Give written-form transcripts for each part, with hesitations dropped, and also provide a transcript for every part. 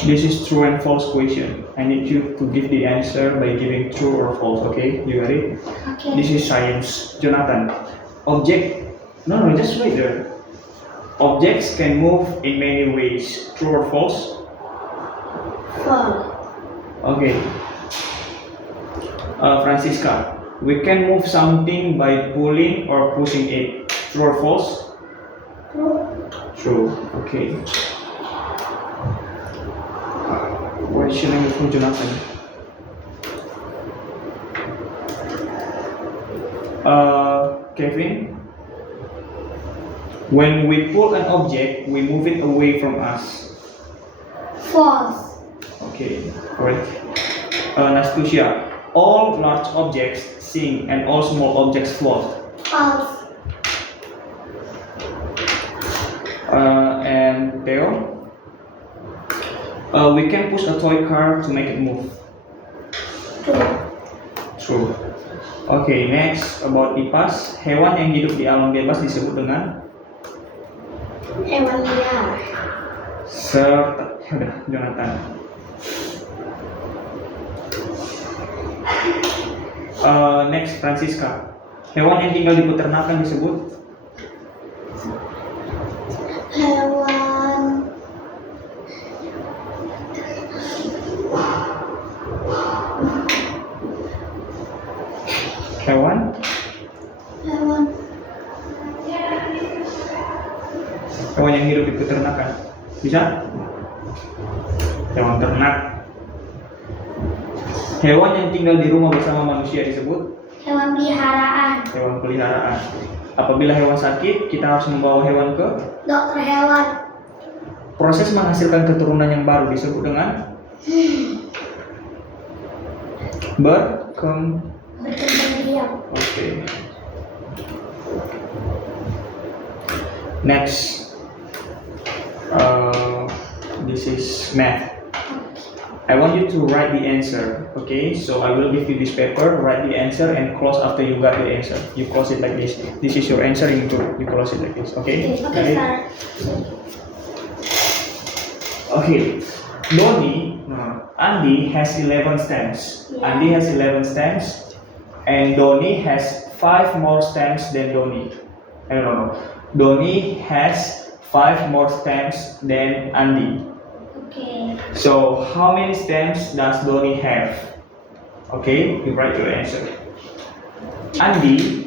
This is true and false question. I need you to give the answer by giving true or false. Okay, you ready? Okay. This is science. Jonathan, no, just wait there. Objects can move in many ways. True or false? False. Okay. Francisca, we can move something by pulling or pushing it. True or false? True. True. Okay. Questioning from Jonathan. Kevin, when we pull an object, we move it away from us. False. Okay, correct. Nastusia, all large objects sink and all small objects float. False. And Theo, we can push a toy car to make it move. True. True. Okay, next about IPAS. Hewan yang hidup di alam bebas disebut dengan Hewan liar. udah, Jonathan. Next, Francisca. Hewan yang tinggal di peternakan disebut Hewan. hewan yang hidup di peternakan. Bisa? Hewan ternak. Hewan yang tinggal di rumah bersama manusia disebut Hewan peliharaan. hewan peliharaan. Apabila hewan sakit, kita harus membawa hewan ke Dokter hewan. proses menghasilkan keturunan yang baru disebut dengan Berkembang biak. Oke. Next, this is math. I want you to write the answer. Okay, so I will give you this paper. Write the answer and close after you got the answer. You close it like this. This is your answer. You close it like this. Okay. Okay, sir. Okay. Andy has 11 stems. Yeah. Andy has 11 stems, and Doni has 5 more stems than Doni. No. Doni has 5 more stems than Andy. Okay. So how many stems does Doni have? Okay, you write your answer. Andy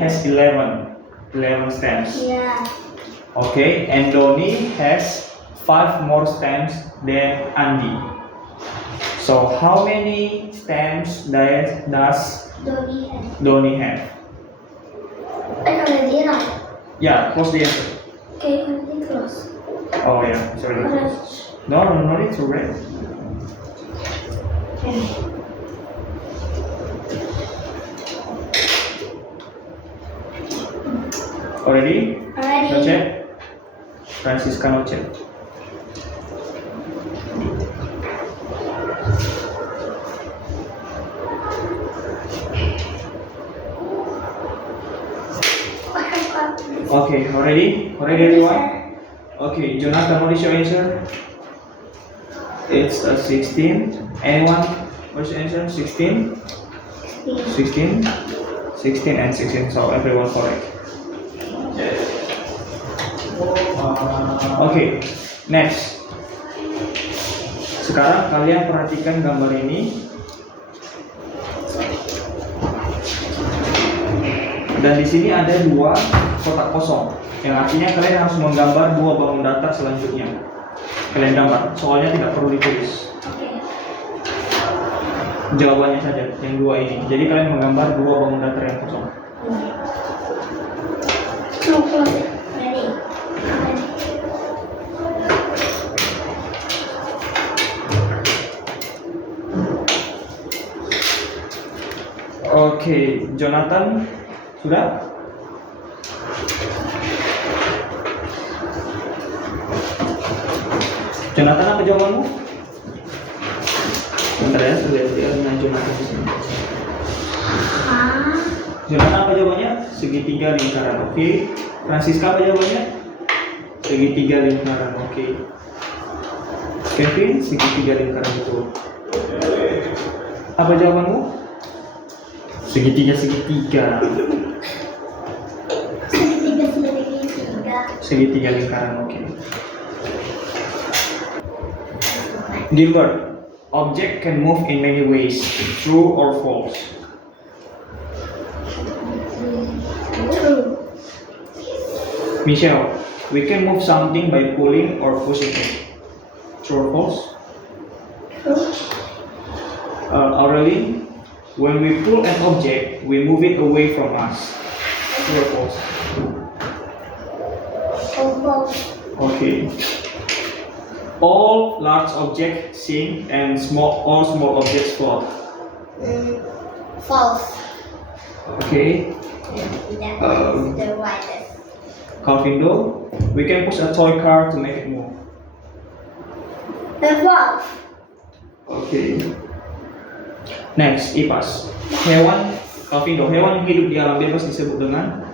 has 11 stems. Yeah. Okay, and Doni has 5 more stems than Andy. So how many stems does Doni has. Doni have? I already write. Yeah, close the answer. Okay, already close. Oh yeah, sorry. Orange. No need to read. Okay. Already? No Already. check? Francisca no check. Okay, already? Already everyone? Okay, Jonathan, what is your answer? It's 16. Anyone? What's your answer? 16? 16? 16 and 16, so everyone correct. Okay, next. Sekarang kalian perhatikan gambar ini. Dan di sini ada 2 kotak kosong, yang artinya kalian harus menggambar 2 bangun datar selanjutnya. Kalian gambar, soalnya tidak perlu ditulis. Okay. Jawabannya saja, yang 2 ini. Jadi kalian menggambar 2 bangun datar yang kosong. Close. Ready. Oke, Jonathan, sudah? Jonathan, apa jawabanmu? Bentar ya, sudah dengan Jonathan di sini. Jonathan, apa jawabannya? Segitiga lingkaran. Oke. Francisca, apa jawabannya? Segitiga lingkaran. Oke. Kevin, segitiga lingkaran betul. Apa jawabanmu? Segitiga. Segitiga. Segitiga lingkaran, oke. Gilbert, object can move in many ways, true or false? True. Michelle, we can move something by pulling or pushing it. True or false? True. Aurelie, when we pull an object, we move it away from us. True or false? False. Okay. All large objects sink and all small objects float. False. Okay. That is the widest. Calvindo, we can push a toy car to make it move. False. Okay. Next, Ipas. Hewan, Calvindo, hewan yang hidup di alam bebas disebut dengan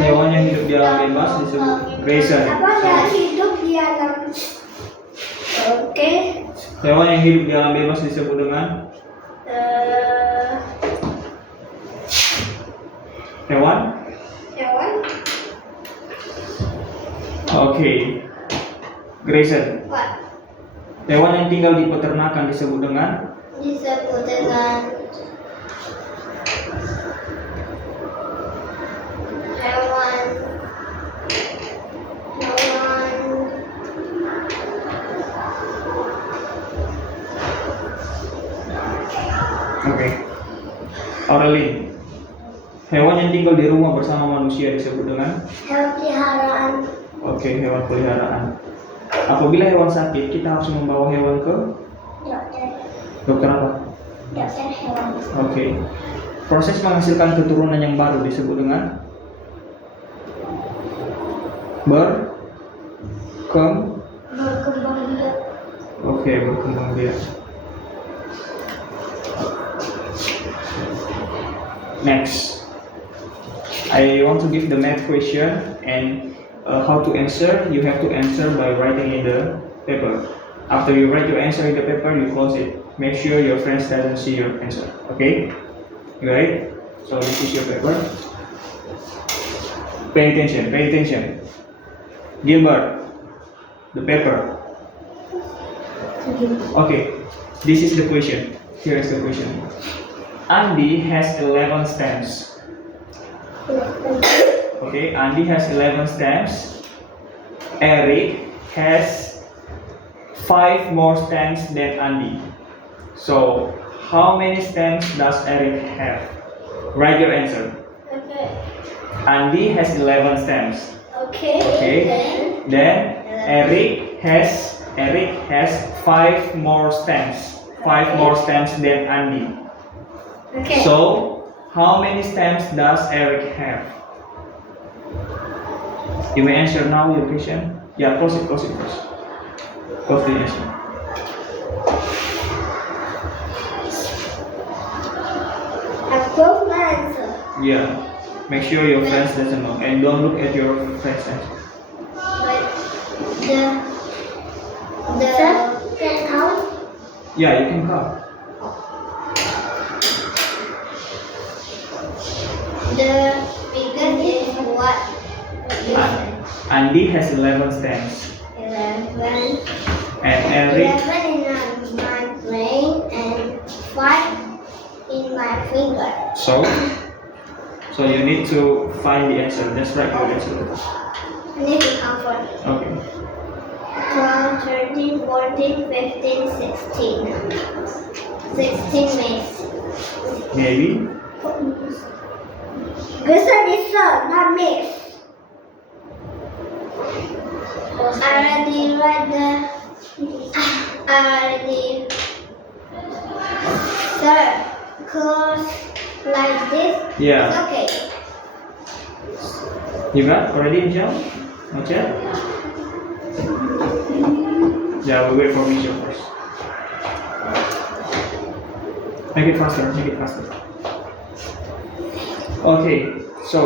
hewan yang hidup di alam bebas disebut grazer. Apa yang hidup di alam? Oke. Hewan yang hidup di alam bebas disebut dengan hewan. Hewan. Oke. Grazer. What? Hewan yang tinggal di peternakan disebut dengan Disebut dengan hewan. Oke. Aurelie, hewan yang tinggal di rumah bersama manusia disebut dengan Hewan peliharaan. Oke, hewan peliharaan. Apabila hewan sakit, kita harus membawa hewan ke Dokter. dokter apa? Dokter hewan. Oke. Proses menghasilkan keturunan yang baru disebut dengan berkembang Biak. Oke, berkembang biak. Next, I want to give the math question and how to answer. You have to answer by writing in the paper. After you write your answer in the paper, you close it. Make sure your friends doesn't see your answer. Okay? You got it? So this is your paper. Pay attention. Pay attention. Gilbert, the paper. Okay, this is the question. Here is the question. Andy has 11 stamps. Okay, Andy has 11 stamps. Eric has 5 more stamps than Andy. So, how many stamps does Eric have? Write your answer. Okay. Andy has 11 stamps. Okay. Okay. Then Eric has 5 more stamps. 5 more stamps than Andy. Okay. So, how many stamps does Eric have? You may answer now your question. Yeah, close it first. Close the answer. I close my answer. Yeah. Make sure your friends doesn't know and don't look at your friends' answer. But the can count. Yeah, you can count. The biggest is what? Andy has 11 stamps 11. and Eric 11 in my brain and 5 in my finger. so you need to find the answer. Just write your answer. I need to count for Okay. 12, 13, 14, 15, 16. 16 makes. Maybe. Listen, not mix. I already read circles like this. Yeah. It's okay. You got already, Michelle? Not yet? Yeah, we'll wait for Michelle first. Make it faster. Okay, so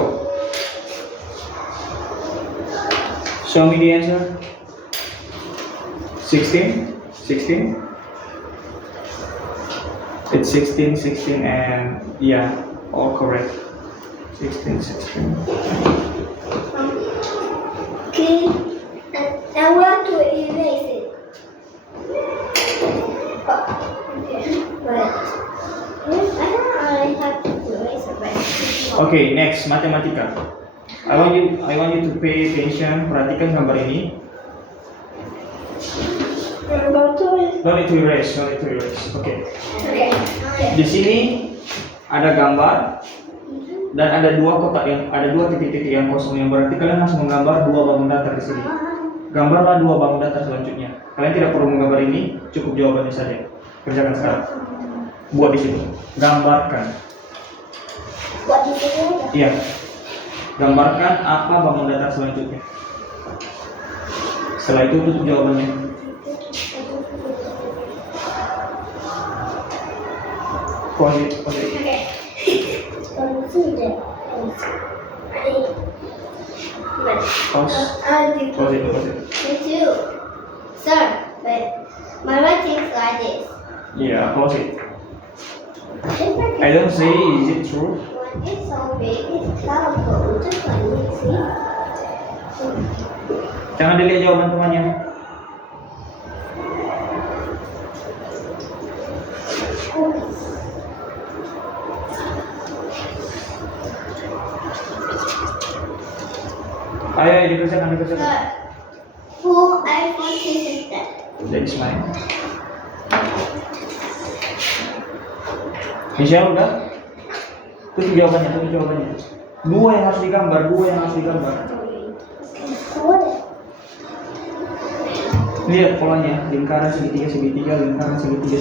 Show me the answer. 16. 16. It's 16, 16, and yeah, all correct. 16, 16. Okay. I want to erase it. Oh, okay. Wait. I don't really have to erase it, but Okay, next matematika. I want you to pay attention. Perhatikan gambar ini. about to No need to erase, no need to erase. Okay. Okay. Di sini ada gambar dan ada dua titik-titik yang kosong, yang berarti kalian harus menggambar dua bangun datar di sini. Gambarlah dua bangun datar selanjutnya. Kalian tidak perlu menggambar ini, cukup jawabannya saja. Kerjakan sekarang. Buat di sini. Gambarkan. Buat di sini aja. Iya. Gambarkan apa bangun datar selanjutnya. Setelah itu tutup jawabannya. Pause it. Okay. Consider. Pause. Pause it. Me too. Sir, but my writing is like this. Yeah, pause it. I don't say, is it true? One is so big, it's colorful, just like you see. Jangan dilihat jawaban temannya. Ayo, dikerjakan. Sir, who iPhone is that? That is mine. Michelle udah? Tutup jawabannya. Dua yang harus digambar. Lihat polanya, lingkaran segitiga, lingkaran segitiga.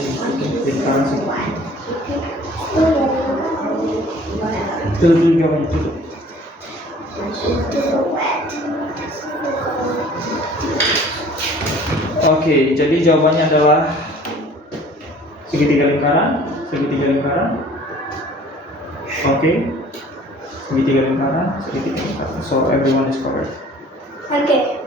Tutup jawabannya, tutup. Oke, jadi jawabannya adalah segitiga lingkaran. Oke, segitiga lingkaran. So everyone is correct. Okay.